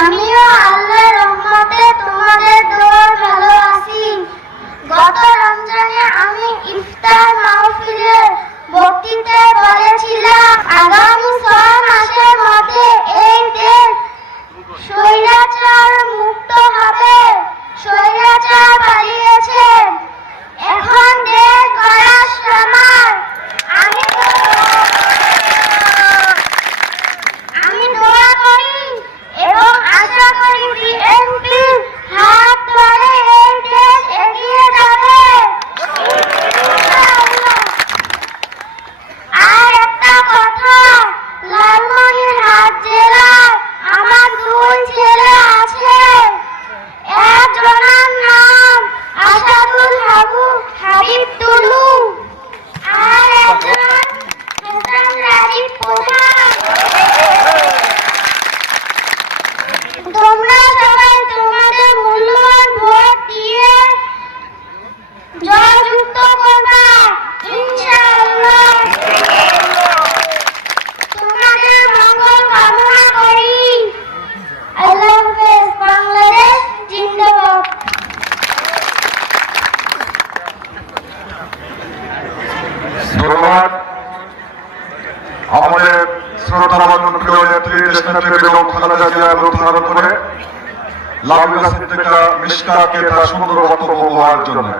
আমিও আল্লাহ রহমতে তোমাদের দোয়ায় ভালো আছি। গত রমজানে আমি ইফতার মাহফিলে বক্তৃতায় বলেছিলাম, আগামী আমাদের শ্রোতারাবাদন প্রিয় নেত্রী দেশনেত্রী বেগম খালেদা জিয়া অনুরোধ ধারণ করে লাভ মিষ্টাকে তার সুন্দর বক্তব্য হওয়ার জন্য।